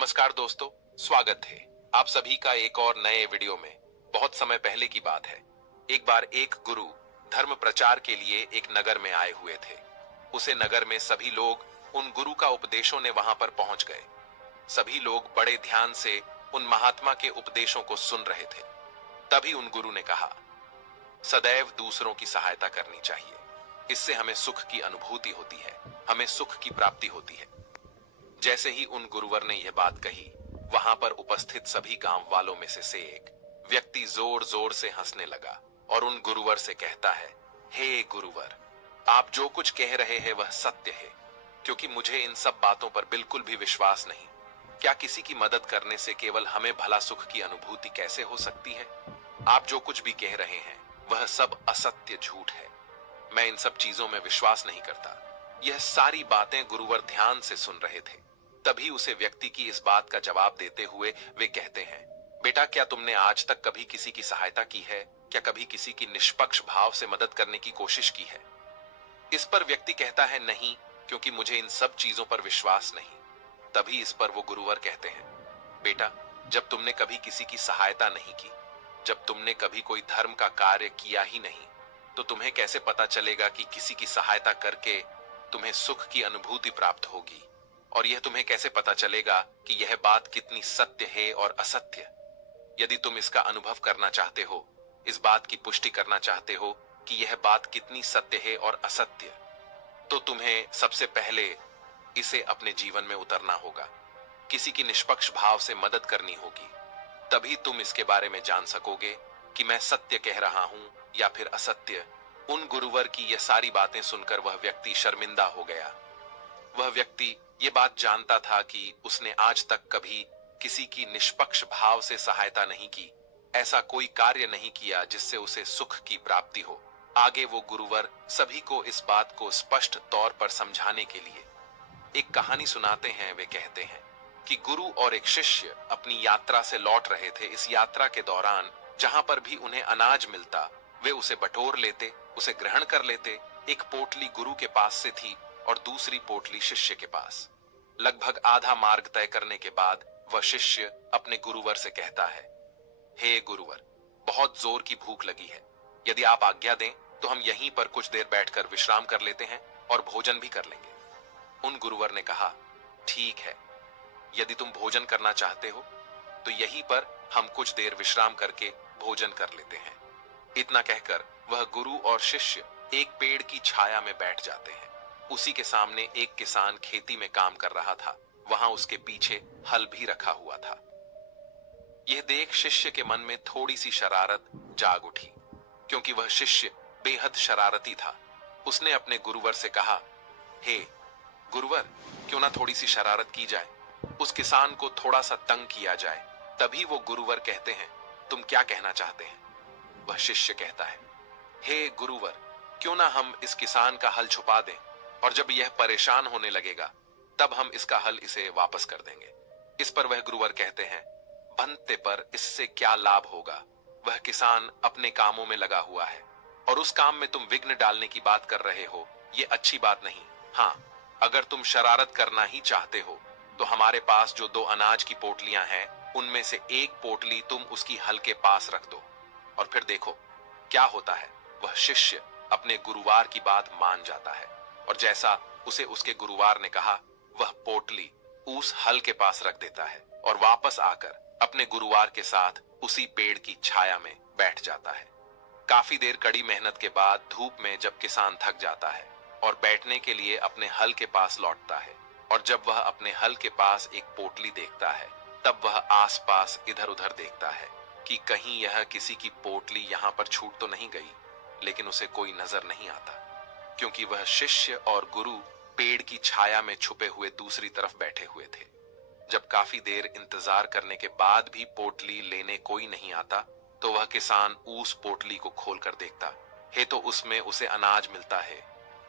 नमस्कार दोस्तों, स्वागत है आप सभी का एक और नए वीडियो में। बहुत समय पहले की बात है। एक बार एक गुरु धर्म प्रचार के लिए एक नगर में आए हुए थे। उसे नगर में सभी लोग उन गुरु का उपदेशों ने वहां पर पहुंच गए। सभी लोग बड़े ध्यान से उन महात्मा के उपदेशों को सुन रहे थे। तभी उन गुरु ने कहा, सदैव दूसरों की सहायता करनी चाहिए। इससे हमें सुख की अनुभूति होती है, हमें सुख की प्राप्ति होती है। जैसे ही उन गुरुवर ने यह बात कही, वहां पर उपस्थित सभी गांव वालों में से एक व्यक्ति जोर जोर से हंसने लगा और उन गुरुवर से कहता है, हे गुरुवर, आप जो कुछ कह रहे हैं वह सत्य है, क्योंकि मुझे इन सब बातों पर बिल्कुल भी विश्वास नहीं। क्या किसी की मदद करने से केवल हमें भला सुख की अनुभूति कैसे हो सकती है? आप जो कुछ भी कह रहे हैं वह सब असत्य, झूठ है। मैं इन सब चीजों में विश्वास नहीं करता। यह सारी बातें गुरुवर ध्यान से सुन रहे थे। तभी उसे व्यक्ति की इस बात का जवाब देते हुए वे कहते हैं, बेटा, क्या तुमने आज तक कभी किसी की सहायता की है? क्या कभी किसी की निष्पक्ष भाव से मदद करने की कोशिश की है? इस पर व्यक्ति कहता है, नहीं, क्योंकि मुझे इन सब चीजों पर विश्वास नहीं। तभी इस पर वो गुरुवर कहते हैं, बेटा, जब तुमने कभी किसी की सहायता नहीं की, जब तुमने कभी कोई धर्म का कार्य किया ही नहीं, तो तुम्हें कैसे पता चलेगा कि किसी की सहायता करके तुम्हें सुख की अनुभूति प्राप्त होगी? और यह तुम्हें कैसे पता चलेगा कि यह बात कितनी सत्य है और असत्य? यदि तुम इसका अनुभव करना चाहते हो, इस बात की पुष्टि करना चाहते हो कि यह बात कितनी सत्य है और असत्य, तो तुम्हें सबसे पहले इसे अपने जीवन में उतरना होगा। किसी की निष्पक्ष भाव से मदद करनी होगी। तभी तुम इसके बारे में जान सकोगे कि मैं सत्य कह रहा हूं या फिर असत्य। उन गुरुवर की यह सारी बातें सुनकर वह व्यक्ति शर्मिंदा हो गया। वह व्यक्ति ये बात जानता था कि उसने आज तक कभी किसी की निष्पक्ष भाव से सहायता नहीं की, ऐसा कोई कार्य नहीं किया जिससे उसे सुख की प्राप्ति हो। आगे वो गुरुवर सभी को इस बात को स्पष्ट तौर पर समझाने के लिए एक कहानी सुनाते हैं। वे कहते हैं कि गुरु और एक शिष्य अपनी यात्रा से लौट रहे थे। इस यात्रा के दौरान जहां पर भी उन्हें अनाज मिलता, वे उसे बटोर लेते, उसे ग्रहण कर लेते। एक पोटली गुरु के पास से थी और दूसरी पोटली शिष्य के पास। लगभग आधा मार्ग तय करने के बाद वह शिष्य अपने गुरुवर से कहता है, हे गुरुवर, बहुत जोर की भूख लगी है। यदि आप आज्ञा दें तो हम यहीं पर कुछ देर बैठकर विश्राम कर लेते हैं और भोजन भी कर लेंगे। उन गुरुवर ने कहा, ठीक है, यदि तुम भोजन करना चाहते हो तो यहीं पर हम कुछ देर विश्राम करके भोजन कर लेते हैं। इतना कहकर वह गुरु और शिष्य एक पेड़ की छाया में बैठ जाते हैं। उसी के सामने एक किसान खेती में काम कर रहा था। वहां उसके पीछे हल भी रखा हुआ था। यह देख शिष्य के मन में थोड़ी सी शरारत जाग उठी, क्योंकि वह शिष्य बेहद शरारती था। उसने अपने गुरुवर से कहा, हे गुरुवर, क्यों ना थोड़ी सी शरारत की जाए, उस किसान को थोड़ा सा तंग किया जाए। तभी वो गुरुवर कहते हैं, तुम क्या कहना चाहते हैं? वह शिष्य कहता है, हे गुरुवर, क्यों ना हम इस किसान का हल छुपा दें और जब यह परेशान होने लगेगा तब हम इसका हल इसे वापस कर देंगे। इस पर वह गुरुवर कहते हैं, बनते पर इससे क्या लाभ होगा? वह किसान अपने कामों में लगा हुआ है और उस काम में तुम विघ्न डालने की बात कर रहे हो। यह अच्छी बात नहीं। हाँ, अगर तुम शरारत करना ही चाहते हो तो हमारे पास जो 2 अनाज की पोटलियां हैं, उनमें से एक पोटली तुम उसकी हल के पास रख दो और फिर देखो क्या होता है। वह शिष्य अपने गुरुवार की बात मान जाता है और जैसा उसे उसके गुरुवार ने कहा, वह पोटली उस हल के पास रख देता है और वापस आकर अपने गुरुवार के साथ उसी पेड़ की छाया में बैठ जाता है। काफी देर कड़ी मेहनत के बाद धूप में जब किसान थक जाता है और बैठने के लिए अपने हल के पास लौटता है, और जब वह अपने हल के पास एक पोटली देखता है, तब वह आसपास इधर उधर देखता है कि कहीं यह किसी की पोटली यहां पर छूट तो नहीं गई। लेकिन उसे कोई नजर नहीं आता, क्योंकि वह शिष्य और गुरु पेड़ की छाया में छुपे हुए दूसरी तरफ बैठे हुए थे। जब काफी देर इंतजार करने के बाद भी पोटली लेने कोई नहीं आता, तो वह किसान उस पोटली को खोलकर देखता है तो उसमें उसे अनाज मिलता है।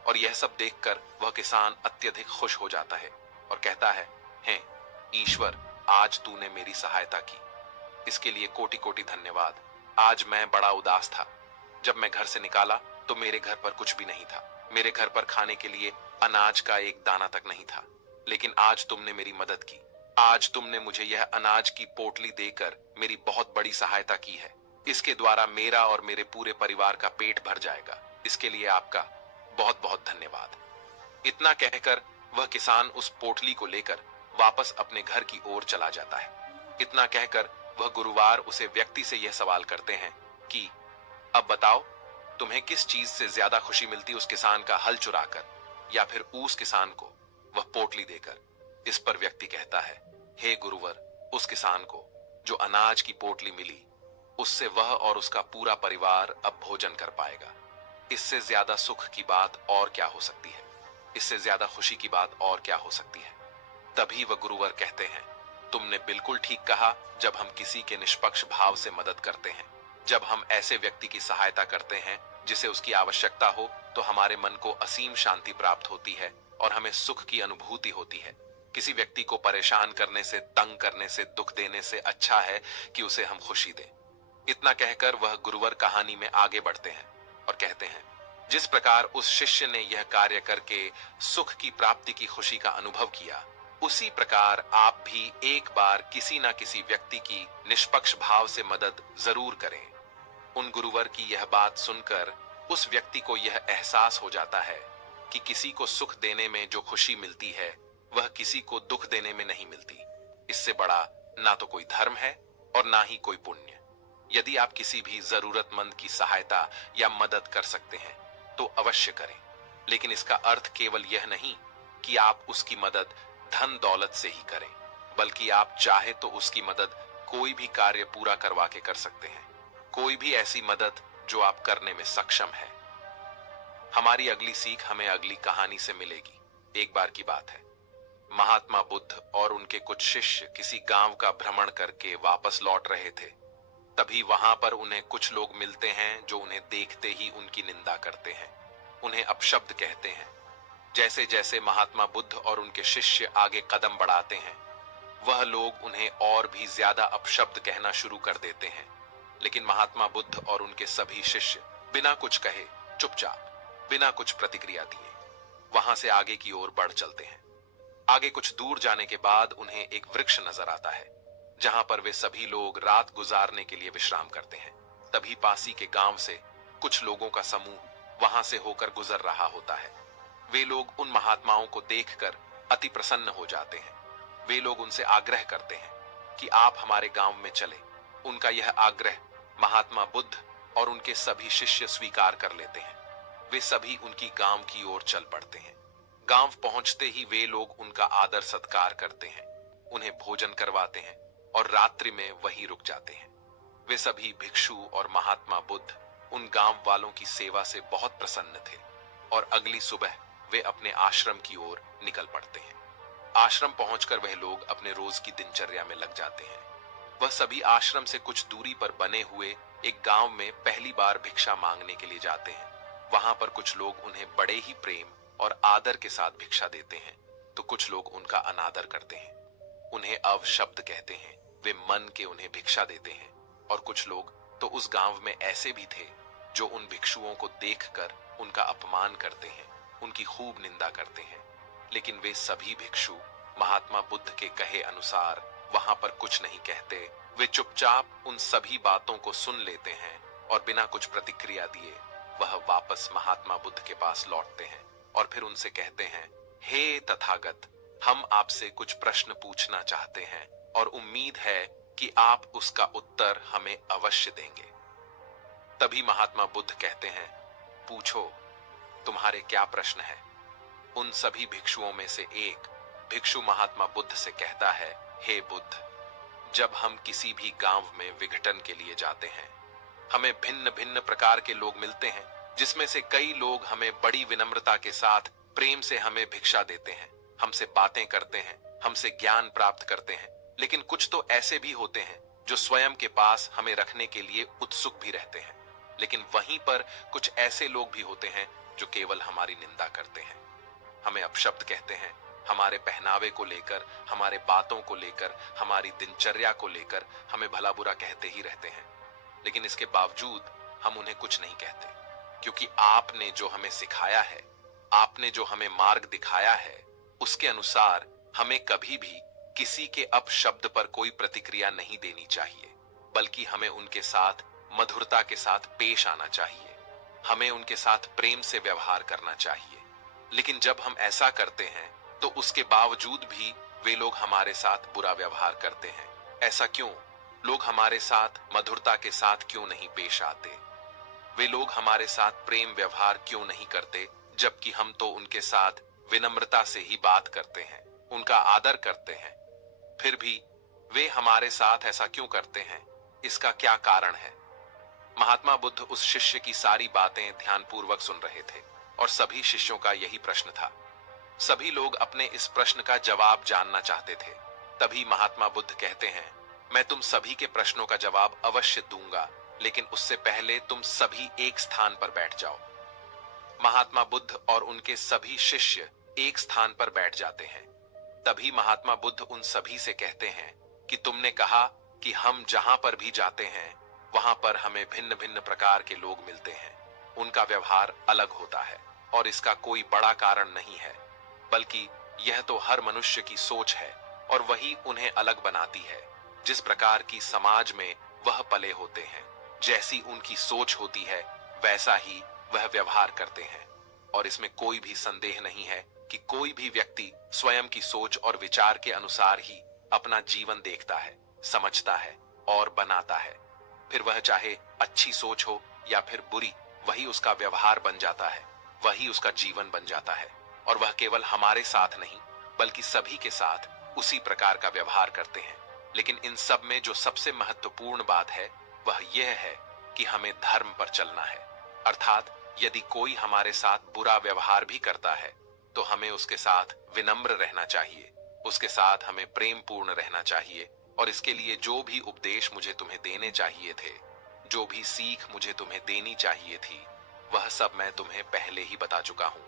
और यह सब देखकर वह किसान अत्यधिक खुश हो जाता है और कहता है, हे ईश्वर, आज तूने मेरी सहायता की, इसके लिए कोटि कोटि धन्यवाद। आज मैं बड़ा उदास था। जब मैं घर से निकाला तो मेरे घर पर कुछ भी नहीं था। मेरे घर पर खाने के लिए अनाज का एक दाना तक नहीं था। लेकिन आज तुमने मेरी मदद की, आज तुमने मुझे यह अनाज की पोटली देकर मेरी बहुत बड़ी सहायता की है। इसके द्वारा मेरा और मेरे पूरे परिवार का पेट भर जाएगा। इसके लिए आपका बहुत बहुत धन्यवाद। इतना कहकर वह किसान उस पोटली को लेकर वापस अपने घर की ओर चला जाता है। इतना कहकर वह गुरुवार उसे व्यक्ति से यह सवाल करते हैं कि अब बताओ, तुम्हें किस चीज से ज्यादा खुशी मिलती, उस किसान का हल चुराकर या फिर उस किसान को वह पोटली देकर? इस पर व्यक्ति कहता है, हे गुरुवर, उस किसान को जो अनाज की पोटली मिली, उससे वह और उसका पूरा परिवार अब भोजन कर पाएगा। इससे ज्यादा सुख की बात और क्या हो सकती है? इससे ज्यादा खुशी की बात और क्या हो सकती है? तभी वह गुरुवर कहते हैं, तुमने बिल्कुल ठीक कहा। जब हम किसी के निष्पक्ष भाव से मदद करते हैं, जब हम ऐसे व्यक्ति की सहायता करते हैं जिसे उसकी आवश्यकता हो, तो हमारे मन को असीम शांति प्राप्त होती है और हमें सुख की अनुभूति होती है। किसी व्यक्ति को परेशान करने से, तंग करने से, दुख देने से अच्छा है कि उसे हम खुशी दें। इतना कहकर वह गुरुवर कहानी में आगे बढ़ते हैं और कहते हैं, जिस प्रकार उस शिष्य ने यह कार्य करके सुख की प्राप्ति की खुशी का अनुभव किया, उसी प्रकार आप भी एक बार किसी ना किसी व्यक्ति की निष्पक्ष भाव से मदद जरूर करें। उन गुरुवर की यह बात सुनकर उस व्यक्ति को यह एहसास हो जाता है कि किसी को सुख देने में जो खुशी मिलती है, वह किसी को दुख देने में नहीं मिलती। इससे बड़ा ना तो कोई धर्म है और ना ही कोई पुण्य। यदि आप किसी भी जरूरतमंद की सहायता या मदद कर सकते हैं तो अवश्य करें, लेकिन इसका अर्थ केवल यह नहीं कि आप उसकी मदद धन दौलत से ही करें, बल्कि आप चाहे तो उसकी मदद कोई भी कार्य पूरा करवा के कर सकते हैं। कोई भी ऐसी मदद जो आप करने में सक्षम है। हमारी अगली सीख हमें अगली कहानी से मिलेगी। एक बार की बात है, महात्मा बुद्ध और उनके कुछ शिष्य किसी गांव का भ्रमण करके वापस लौट रहे थे। तभी वहां पर उन्हें कुछ लोग मिलते हैं जो उन्हें देखते ही उनकी निंदा करते हैं, उन्हें अपशब्द कहते हैं। जैसे जैसे महात्मा बुद्ध और उनके शिष्य आगे कदम बढ़ाते हैं, वह लोग उन्हें और भी ज्यादा अपशब्द कहना शुरू कर देते हैं। लेकिन महात्मा बुद्ध और उनके सभी शिष्य बिना कुछ कहे, चुपचाप, बिना कुछ प्रतिक्रिया दिए वहां से आगे की ओर बढ़ चलते हैं। आगे कुछ दूर जाने के बाद उन्हें एक वृक्ष नजर आता है, जहां पर वे सभी लोग रात गुजारने के लिए विश्राम करते हैं। तभी पासी के गांव से कुछ लोगों का समूह वहां से होकर गुजर रहा होता है। वे लोग उन महात्माओं को देखकर अति प्रसन्न हो जाते हैं। वे लोग उनसे आग्रह करते हैं कि आप हमारे गांव में चले। उनका यह आग्रह महात्मा बुद्ध और उनके सभी शिष्य स्वीकार कर लेते हैं। वे सभी उनकी गांव की ओर चल पड़ते हैं। गांव पहुंचते ही वे लोग उनका आदर सत्कार करते हैं, उन्हें भोजन करवाते हैं और रात्रि में वहीं रुक जाते हैं। वे सभी भिक्षु और महात्मा बुद्ध उन गांव वालों की सेवा से बहुत प्रसन्न थे और अगली सुबह वे अपने आश्रम की ओर निकल पड़ते हैं। आश्रम पहुंचकर वह लोग अपने रोज की दिनचर्या में लग जाते हैं। वह सभी आश्रम से कुछ दूरी पर बने हुए एक गांव में पहली बार भिक्षा मांगने के लिए जाते हैं। वहां पर कुछ लोग उन्हें बड़े ही प्रेम और आदर के साथ भिक्षा देते हैं, तो कुछ लोग उनका अनादर करते हैं, उन्हें अवशब्द कहते हैं, वे मन के उन्हें भिक्षा देते हैं। और कुछ लोग तो उस गांव में ऐसे भी थे जो उन भिक्षुओं को देखकर उनका अपमान करते हैं, उनकी खूब निंदा करते हैं। लेकिन वे सभी भिक्षु महात्मा बुद्ध के कहे अनुसार वहां पर कुछ नहीं कहते। वे चुपचाप उन सभी बातों को सुन लेते हैं और बिना कुछ प्रतिक्रिया दिए वह वापस महात्मा बुद्ध के पास लौटते हैं और फिर उनसे कहते हैं, हे तथागत, हम आपसे कुछ प्रश्न पूछना चाहते हैं और उम्मीद है कि आप उसका उत्तर हमें अवश्य देंगे। तभी महात्मा बुद्ध कहते हैं, पूछो, तुम्हारे क्या प्रश्न है? उन सभी भिक्षुओं में से एक भिक्षु महात्मा बुद्ध से कहता है, हे बुद्ध, जब हम किसी भी गांव में विघटन के लिए जाते हैं, हमें भिन्न भिन्न प्रकार के लोग मिलते हैं, जिसमें से कई लोग हमें बड़ी विनम्रता के साथ प्रेम से हमें भिक्षा देते हैं, हमसे बातें करते हैं, हमसे ज्ञान प्राप्त करते हैं। लेकिन कुछ तो ऐसे भी होते हैं जो स्वयं के पास हमें रखने के लिए उत्सुक भी रहते हैं। लेकिन वहीं पर कुछ ऐसे लोग भी होते हैं जो केवल हमारी निंदा करते हैं, हमें अपशब्द कहते हैं, हमारे पहनावे को लेकर, हमारे बातों को लेकर, हमारी दिनचर्या को लेकर हमें भला बुरा कहते ही रहते हैं। लेकिन इसके बावजूद हम उन्हें कुछ नहीं कहते, क्योंकि आपने जो हमें सिखाया है, आपने जो हमें मार्ग दिखाया है, उसके अनुसार हमें कभी भी किसी के अपशब्द पर कोई प्रतिक्रिया नहीं देनी चाहिए, बल्कि हमें उनके साथ मधुरता के साथ पेश आना चाहिए। हमें उनके साथ प्रेम से व्यवहार करना चाहिए। लेकिन जब हम ऐसा करते हैं तो उसके बावजूद भी वे लोग हमारे साथ बुरा व्यवहार करते हैं। ऐसा क्यों? लोग हमारे साथ मधुरता के साथ क्यों नहीं पेश आते? वे लोग हमारे साथ प्रेम व्यवहार क्यों नहीं करते, जबकि हम तो उनके साथ विनम्रता से ही बात करते हैं, उनका आदर करते हैं। फिर भी वे हमारे साथ ऐसा क्यों करते हैं? इसका क्या कारण है? महात्मा बुद्ध उस शिष्य की सारी बातें ध्यानपूर्वक सुन रहे थे और सभी शिष्यों का यही प्रश्न था। सभी लोग अपने इस प्रश्न का जवाब जानना चाहते थे। तभी महात्मा बुद्ध कहते हैं, मैं तुम सभी के प्रश्नों का जवाब अवश्य दूंगा, लेकिन उससे पहले तुम सभी एक स्थान पर बैठ जाओ। महात्मा बुद्ध और उनके सभी शिष्य एक स्थान पर बैठ जाते हैं। तभी महात्मा बुद्ध उन सभी से कहते हैं कि तुमने कहा कि हम जहां पर भी जाते हैं वहां पर हमें भिन्न भिन्न प्रकार के लोग मिलते हैं। उनका व्यवहार अलग होता है और इसका कोई बड़ा कारण नहीं है, बल्कि यह तो हर मनुष्य की सोच है और वही उन्हें अलग बनाती है। जिस प्रकार की समाज में वह पले होते हैं, जैसी उनकी सोच होती है, वैसा ही वह व्यवहार करते हैं। और इसमें कोई भी संदेह नहीं है कि कोई भी व्यक्ति स्वयं की सोच और विचार के अनुसार ही अपना जीवन देखता है, समझता है और बनाता है। फिर वह चाहे अच्छी सोच हो या फिर बुरी, वही उसका व्यवहार बन जाता है, वही उसका जीवन बन जाता है। और वह केवल हमारे साथ नहीं, बल्कि सभी के साथ उसी प्रकार का व्यवहार करते हैं। लेकिन इन सब में जो सबसे महत्वपूर्ण बात है वह यह है कि हमें धर्म पर चलना है। अर्थात यदि कोई हमारे साथ बुरा व्यवहार भी करता है तो हमें उसके साथ विनम्र रहना चाहिए, उसके साथ हमें प्रेम पूर्ण रहना चाहिए। और इसके लिए जो भी उपदेश मुझे तुम्हें देने चाहिए थे, जो भी सीख मुझे तुम्हें देनी चाहिए थी, वह सब मैं तुम्हें पहले ही बता चुका हूं।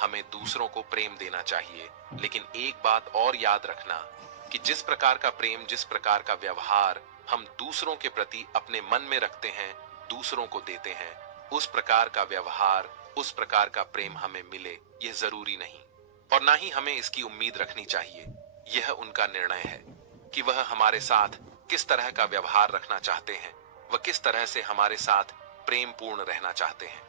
हमें दूसरों को प्रेम देना चाहिए, लेकिन एक बात और याद रखना कि जिस प्रकार का प्रेम, जिस प्रकार का व्यवहार हम दूसरों के प्रति अपने मन में रखते हैं, दूसरों को देते हैं, उस प्रकार का व्यवहार, उस प्रकार का प्रेम हमें मिले, यह जरूरी नहीं। और ना ही हमें इसकी उम्मीद रखनी चाहिए। यह उनका निर्णय है कि वह हमारे साथ किस तरह का व्यवहार रखना चाहते हैं, वह किस तरह से हमारे साथ प्रेम पूर्ण रहना चाहते हैं।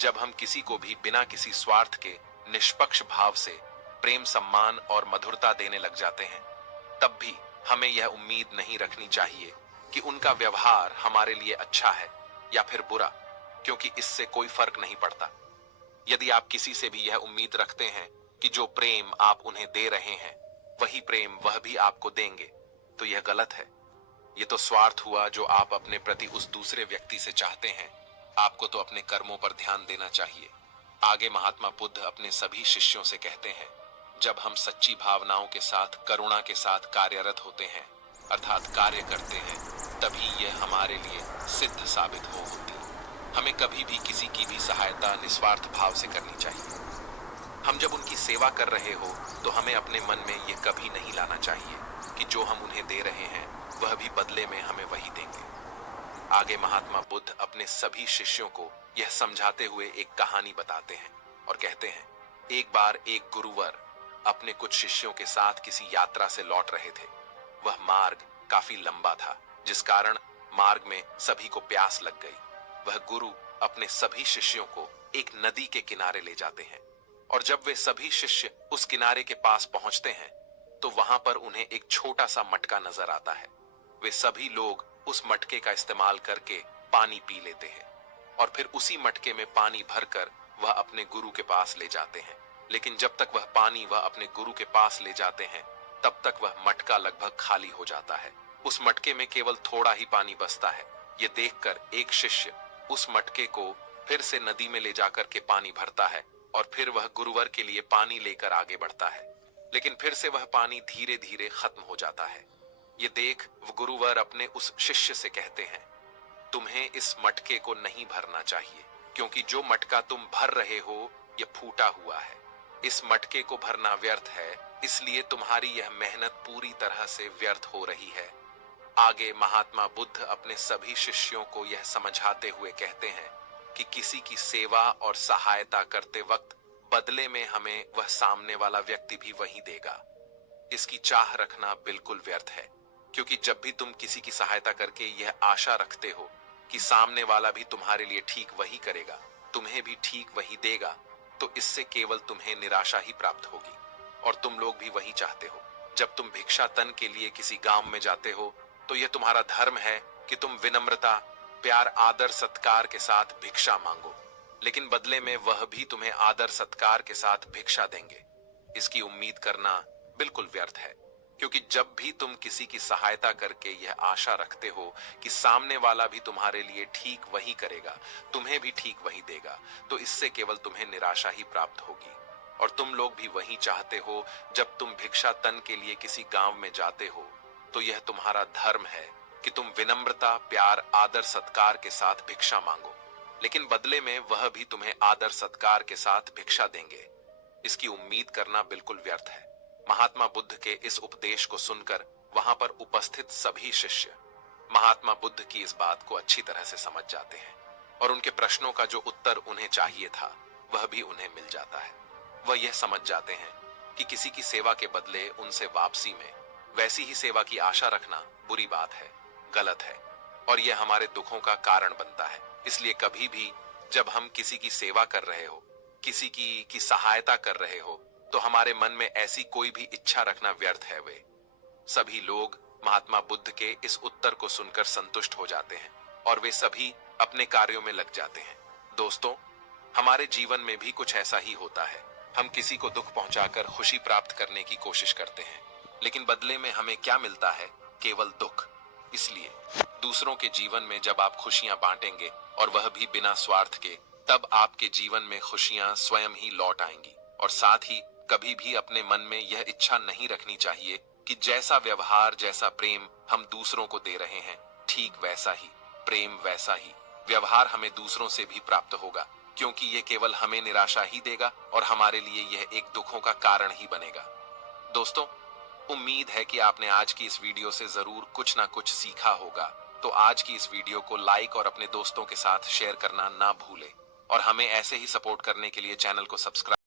जब हम किसी को भी बिना किसी स्वार्थ के निष्पक्ष भाव से प्रेम, सम्मान और मधुरता देने लग जाते हैं, तब भी हमें यह उम्मीद नहीं रखनी चाहिए कि उनका व्यवहार हमारे लिए अच्छा है या फिर बुरा, क्योंकि इससे कोई फर्क नहीं पड़ता। यदि आप किसी से भी यह उम्मीद रखते हैं कि जो प्रेम आप उन्हें दे रहे हैं वही प्रेम वह भी आपको देंगे, तो यह गलत है। यह तो स्वार्थ हुआ जो आप अपने प्रति उस दूसरे व्यक्ति से चाहते हैं। आपको तो अपने कर्मों पर ध्यान देना चाहिए। आगे महात्मा बुद्ध अपने सभी शिष्यों से कहते हैं, जब हम सच्ची भावनाओं के साथ, करुणा के साथ कार्यरत होते हैं, अर्थात कार्य करते हैं, तभी यह हमारे लिए सिद्ध साबित होती। हमें कभी भी किसी की भी सहायता निस्वार्थ भाव से करनी चाहिए। हम जब उनकी सेवा कर रहे हो तो हमें अपने मन में यह कभी नहीं लाना चाहिए कि जो हम उन्हें दे रहे हैं वह भी बदले में हमें वही देंगे। आगे महात्मा बुद्ध अपने सभी शिष्यों को यह समझाते हुए एक कहानी बताते हैं और कहते हैं, एक बार एक गुरुवर अपने कुछ शिष्यों के साथ किसी यात्रा से लौट रहे थे। वह मार्ग काफी लंबा था, जिस कारण मार्ग में सभी को प्यास लग गई। वह गुरु अपने सभी शिष्यों को एक नदी के किनारे ले जाते हैं और जब वे सभी शिष्य उस किनारे के पास पहुंचते हैं तो वहां पर उन्हें एक छोटा सा मटका नजर आता है। वे सभी लोग उस मटके का इस्तेमाल करके पानी पी लेते हैं और फिर उसी मटके में पानी भरकर वह अपने गुरु के पास ले जाते हैं। लेकिन जब तक वह पानी वह अपने गुरु के पास ले जाते हैं, तब तक वह मटका लगभग खाली हो जाता है। उस मटके में केवल थोड़ा ही पानी बचता है। ये देखकर एक शिष्य उस मटके को फिर से नदी में ले जाकर के पानी भरता है और फिर वह गुरुवर के लिए पानी लेकर आगे बढ़ता है, लेकिन फिर से वह पानी धीरे धीरे खत्म हो जाता है। ये देख वह गुरुवर अपने उस शिष्य से कहते हैं, तुम्हें इस मटके को नहीं भरना चाहिए, क्योंकि जो मटका तुम भर रहे हो यह फूटा हुआ है। इस मटके को भरना व्यर्थ है, इसलिए तुम्हारी यह मेहनत पूरी तरह से व्यर्थ हो रही है। आगे महात्मा बुद्ध अपने सभी शिष्यों को यह समझाते हुए कहते हैं कि किसी की सेवा और सहायता करते वक्त बदले में हमें वह सामने वाला व्यक्ति भी वही देगा। इसकी चाह रखना बिल्कुल व्यर्थ है, क्योंकि जब भी तुम किसी की सहायता करके यह आशा रखते हो कि सामने वाला भी तुम्हारे लिए ठीक वही करेगा, तुम्हें भी ठीक वही देगा, तो इससे केवल तुम्हें निराशा ही प्राप्त होगी। और तुम लोग भी वही चाहते हो। जब तुम भिक्षाटन के लिए किसी गांव में जाते हो, तो यह तुम्हारा धर्म है कि तुम विनम्रता, प्यार, आदर सत्कार के साथ भिक्षा मांगो, लेकिन बदले में वह भी तुम्हें आदर सत्कार के साथ भिक्षा देंगे। इसकी उम्मीद करना बिल्कुल व्यर्थ है, क्योंकि जब भी तुम किसी की सहायता करके यह आशा रखते हो कि सामने वाला भी तुम्हारे लिए ठीक वही करेगा, तुम्हें भी ठीक वही देगा, तो इससे केवल तुम्हें निराशा ही प्राप्त होगी। और तुम लोग भी वही चाहते हो। जब तुम भिक्षाटन के लिए किसी गांव में जाते हो, तो यह तुम्हारा धर्म है कि तुम विनम्रता, प्यार, आदर सत्कार के साथ भिक्षा मांगो, लेकिन बदले में वह भी तुम्हें आदर सत्कार के साथ भिक्षा देंगे। इसकी उम्मीद करना बिल्कुल व्यर्थ है। महात्मा बुद्ध के इस उपदेश को सुनकर वहां पर उपस्थित सभी शिष्य महात्मा बुद्ध की इस बात को अच्छी तरह से समझ जाते हैं, और उनके प्रश्नों का जो उत्तर उन्हें चाहिए था वह भी उन्हें मिल जाता है। वह यह समझ जाते हैं कि किसी की सेवा के बदले उनसे वापसी में वैसी ही सेवा की आशा रखना बुरी बात है, गलत है, और यह हमारे दुखों का कारण बनता है। इसलिए कभी भी जब हम किसी की सेवा कर रहे हो, किसी की सहायता कर रहे हो, तो हमारे मन में ऐसी कोई भी इच्छा रखना व्यर्थ है। वे सभी लोग महात्मा बुद्ध के इस उत्तर को सुनकर संतुष्ट हो जाते हैं, और वे सभी अपने कार्यों में लग जाते हैं। दोस्तों, हमारे जीवन में भी कुछ ऐसा ही होता है। हम किसी को दुख पहुंचाकर खुशी प्राप्त करने की कोशिश करते हैं, लेकिन बदले में हमें क्या मिलता है? केवल दुख। इसलिए दूसरों के जीवन में जब आप खुशियां बांटेंगे, और वह भी बिना स्वार्थ के, तब आपके जीवन में खुशियां स्वयं ही लौट आएंगी। और साथ ही कभी भी अपने मन में यह इच्छा नहीं रखनी चाहिए कि जैसा व्यवहार, जैसा प्रेम हम दूसरों को दे रहे हैं, ठीक वैसा ही प्रेम, वैसा ही व्यवहार हमें दूसरों से भी प्राप्त होगा, क्योंकि यह केवल हमें निराशा ही देगा और हमारे लिए यह एक दुखों का कारण ही बनेगा। दोस्तों, उम्मीद है कि आपने आज की इस वीडियो से जरूर कुछ ना कुछ सीखा होगा। तो आज की इस वीडियो को लाइक और अपने दोस्तों के साथ शेयर करना ना भूलें, और हमें ऐसे ही सपोर्ट करने के लिए चैनल को सब्सक्राइब